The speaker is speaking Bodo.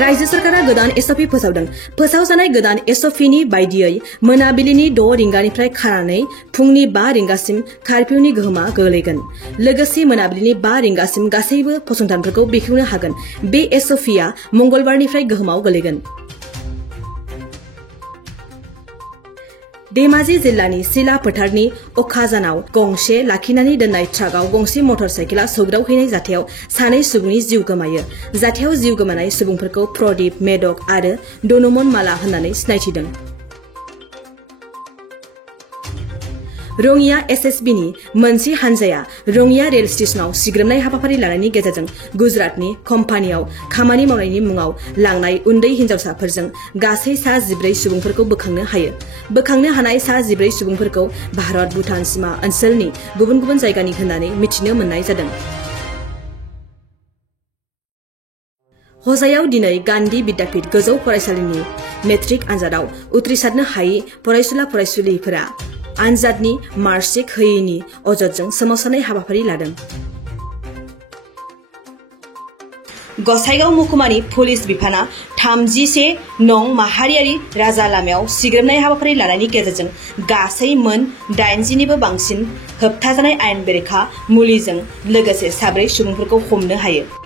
रायजो सरकारा गोदान एसअपि फोसावदों। फोसावजानाय गोदान एसअपिनि बायदियै मोनाबिलिनि 6 रिंगानिफ्राय खानानै फुंनि 5 रिंगासिम कारफिउनि गोहोमा गोग्लैगोन। लोगोसे मोनाबिलिनि 5 रिंगासिम गासैबो फसंथानफोरखौ बेखेवनो हागोन। बे एसअपिआ मंगलबारनिफ्राय गोहोमाव गोग्लैगोन। धेमाजि जिल्लानि सिला फोथारनि अखाजानाव गंसे लाखिनानै दोननाय ट्राकआव गंसे मटर साइकेलआ सौग्रावहैनाय जाथायाव 2 सुबुंनि जिउ गोमायो। जाथायाव जिउ गोमानाय सुबुंफोरखौ प्रदीप, मेदक आरो डनमन माला होननानै सिनायथिदों। रङिया एसएसबिनि मोनसे हानजाया रङिया रेल स्टेशनाव सिग्रोमनाय हाबाफारि लानायनि गेजेरजों गुजरातनि कम्पानियाव खामानि मावनायनि मुङाव लांनाय उन्दै हिनजावसाफोरजों गासै 14 सुबुंफोरखौ बोखांनो हायो। बोखांनो हानाय 14 सुबुंफोरखौ भारत भुटान सीमा ओनसोलनि गुबुन गुबुन जायगानि होननानै मिथिनो मोननाय जादों। हजायाव दिनै गान्धी विद्यापीठ गोजौ फरायसालिनि मेट्रिक आनजादाव उथ्रिसारनो हायै फरायसुला फरायसुलिफोरा आनजादनि मार्कशीट होयैनि अजदजों सोमावसारनाय हाबाफारि लादों। गसाइगाव महकुमानि पुलिस बिफाना 31 नं माहारियारि राजा लामायाव सिग्रोमनाय हाबाफारि लानायनि गेजेरजों गासै मोन 80निबो बांसिन होबथाजानाय आयेन बेरेखा मुलिजों लोगोसे 4 सुबुंफोरखौ हमनो हायो।